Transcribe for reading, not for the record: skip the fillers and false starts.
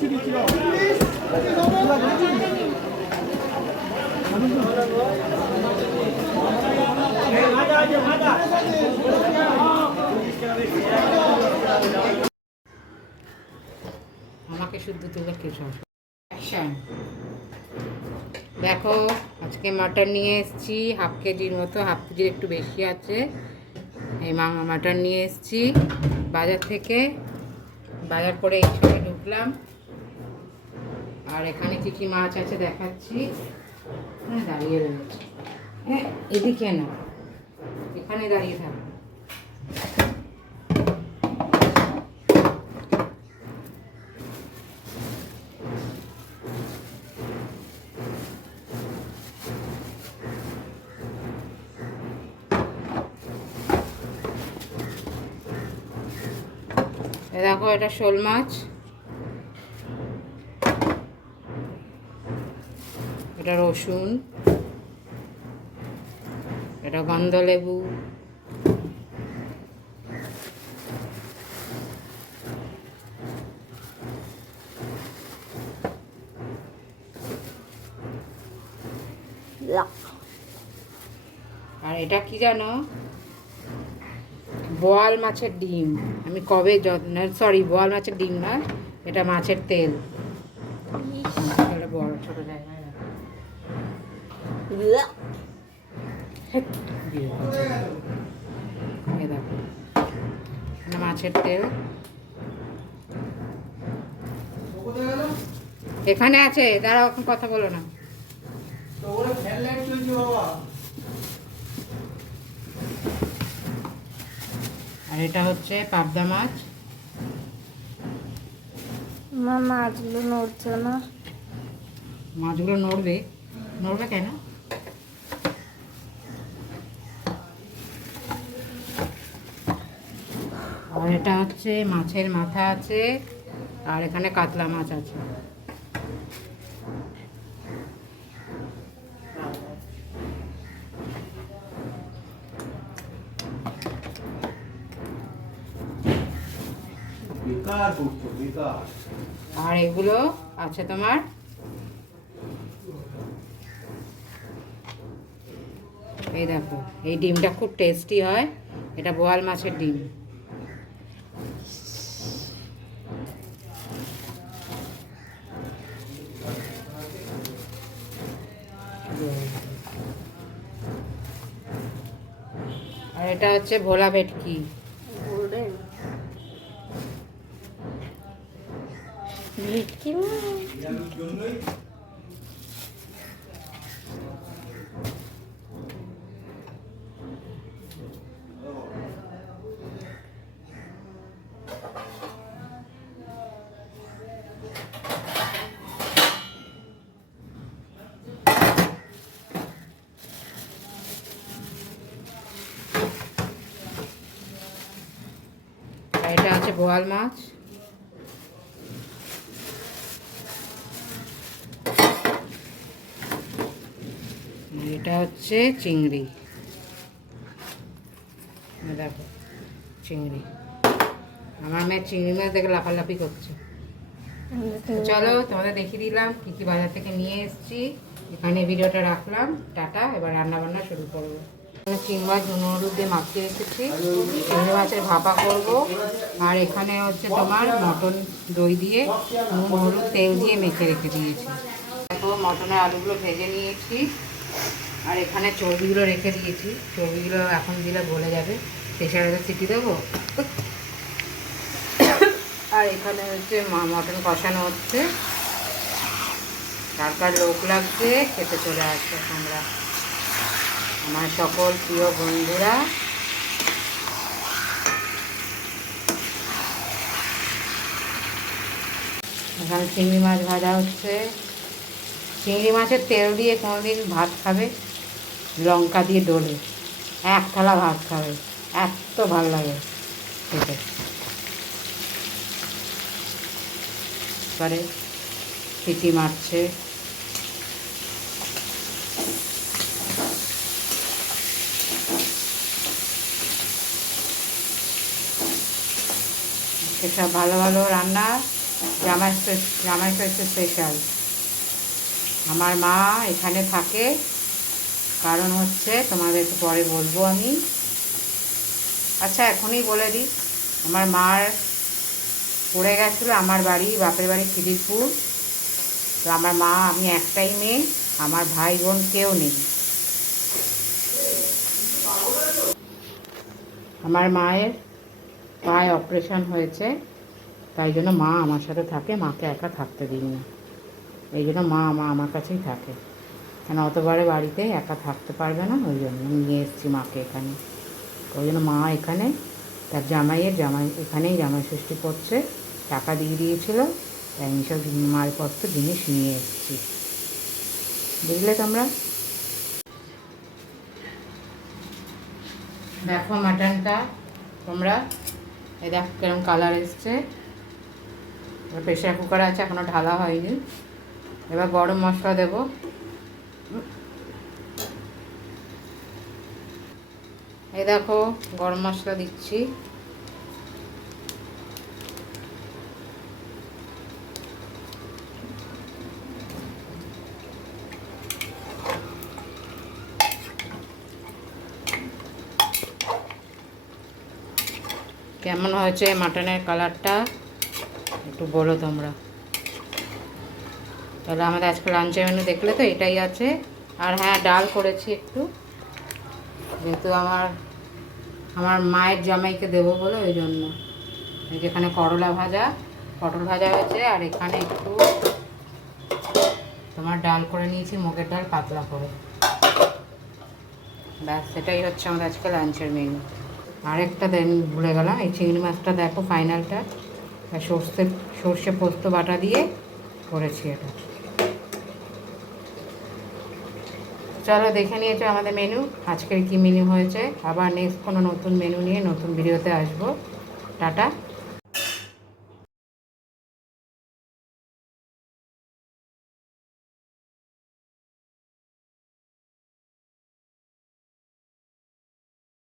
আমাকে শুদ্ধ তুলে কে অ্যাকশন। দেখো আজকে মাটন নিয়ে এসেছি হাফ কেজির মতো, হাফ কেজির একটু বেশি আছে। এই মাটন নিয়ে এসেছি বাজার থেকে, বাজার করে এই সময় ঢুকলাম। আর এখানে কী কী মাছ আছে দেখাচ্ছি। হ্যাঁ দাঁড়িয়ে রয়েছে, হ্যাঁ এদিকে না, এখানে দাঁড়িয়ে থাক। দেখো এটা শোল মাছ, এটা রসুন, এটা গন্ধলেবু, আর এটা কি জানো, বোয়াল মাছের ডিম। আমি কবে সরি বোয়াল মাছের ডিম না, এটা মাছের তেল। বড় ছোট জায়গায় মাছের তেল এখানে আছে, দাঁড়াও এখন কথা বলো না। আর এটা হচ্ছে পাবদা মাছ। মাছগুলো নড়ছে না। মাছগুলো নড়বে, নড়বে কেন? আর এটা হচ্ছে মাছের মাথা আছে, আর এখানে কাতলা মাছ আছে। আর এগুলো আছে তোমার এই দেখো, এই ডিমটা খুব টেস্টি হয়, এটা বোয়াল মাছের ডিম। আর এটা হচ্ছে ভোলা ভেটকি। ভেটকি এটা আছে বোয়াল মাছ। এটা হচ্ছে চিংড়ি, দেখো চিংড়ি। আমার মেয়ে চিংড়ি মাছ দেখে লাফালাফি করছে। চলো তোমাদের দেখিয়ে দিলাম কী কী বাজার থেকে নিয়ে এসেছি। এখানে ভিডিওটা রাখলাম, টাটা। এবার রান্নাবান্না শুরু করবো। চিংড়ি মাছ নুন হলুদ দিয়ে মাখিয়ে রেখেছি, চিংড়ি মাছের ভাপা করব। আর এখানে হচ্ছে তোমার মটন দই দিয়ে নুন হলুদ তেল দিয়ে মেখে রেখে দিয়েছি। দেখো মটনের আলুগুলো ভেজে নিয়েছি, আর এখানে চর্বিগুলো রেখে দিয়েছি। চর্বিগুলো এখন দিলে গলে যাবে, প্রেশারে সিটি দেবো। আর এখানে হচ্ছে মটন কষানো হচ্ছে। কার লোক লাগছে খেতে চলে আসছে তোমরা, আমার সকল প্রিয় বন্ধুরা। এখানে চিংড়ি মাছ ভাজা হচ্ছে। চিংড়ি মাছের তেল দিয়ে কোনোদিন ভাত খাবে, লঙ্কা দিয়ে ডলে এক থালা ভাত খাবে, এত ভালো লাগে খেতে। এবারে সিটি মারছে। এসব ভালো ভালো রান্না জামাই ষষ্ঠী স্পেশাল। আমার মা এখানে থাকে, কারণ হচ্ছে তোমাদেরকে পরে বলবো আমি। আচ্ছা এখনই বলে দিই, আমার মার পড়ে গেছিলো আমার বাড়ি, বাপের বাড়ি খিদিরপুর। তো আমার মা, আমি একটাই মেয়ে, আমার ভাই বোন কেউ নেই। আমার মায়ের পায়ে অপারেশন হয়েছে, তাই জন্য মা আমার সাথে থাকে, মাকে একা থাকতে দিই না। এই জন্য মা আমার কাছেই থাকে, কেন অতবারে বাড়িতে একা থাকতে পারবে না, ওই জন্য নিয়ে এসেছি মাকে এখানে। ওই জন্য মা এখানে তার জামাই এখানেই জামাই ষষ্ঠী করছে, টাকা দিয়ে দিয়েছিল, তাই আমি সব মালপত্র জিনিস নিয়ে এসেছি, বুঝলে তোমরা। দেখো মাটনটা তোমরা, এই দেখো কিরকম কালার এসছে। প্রেশার কুকার আছে, এখনও ঢালা হয়নি। এবার গরম মশলা দেব। এই দেখো গরম মশলা দিচ্ছি। কেমন হয়েছে মাটনের কালারটা একটু বলো তোমরা। তাহলে আমাদের আজকে লাঞ্চের মেনু দেখলে তো এটাই আছে। আর হ্যাঁ, ডাল করেছি একটু, যেহেতু আমার মায়ের জামাইকে দেবো বলে, ওই জন্য। যেখানে পটল ভাজা হয়েছে, আর এখানে একটু তোমার ডাল করে নিয়েছি, মুগের ডাল পাতলা করে। ব্যাস, সেটাই হচ্ছে আমাদের আজকে লাঞ্চের মেনু। আরেকটা ভুলে গেলাম, এই চিংড়ি মাছটা দেখো ফাইনালটা, সর্ষে পোস্ত বাটা দিয়ে করেছি এটা। চলো দেখে নিয়েছো আমাদের মেনু, আজকের কি মেনু হয়েছে। আবার নেক্সট কোনো নতুন মেনু নিয়ে নতুন ভিডিওতে আসবো। টাটা।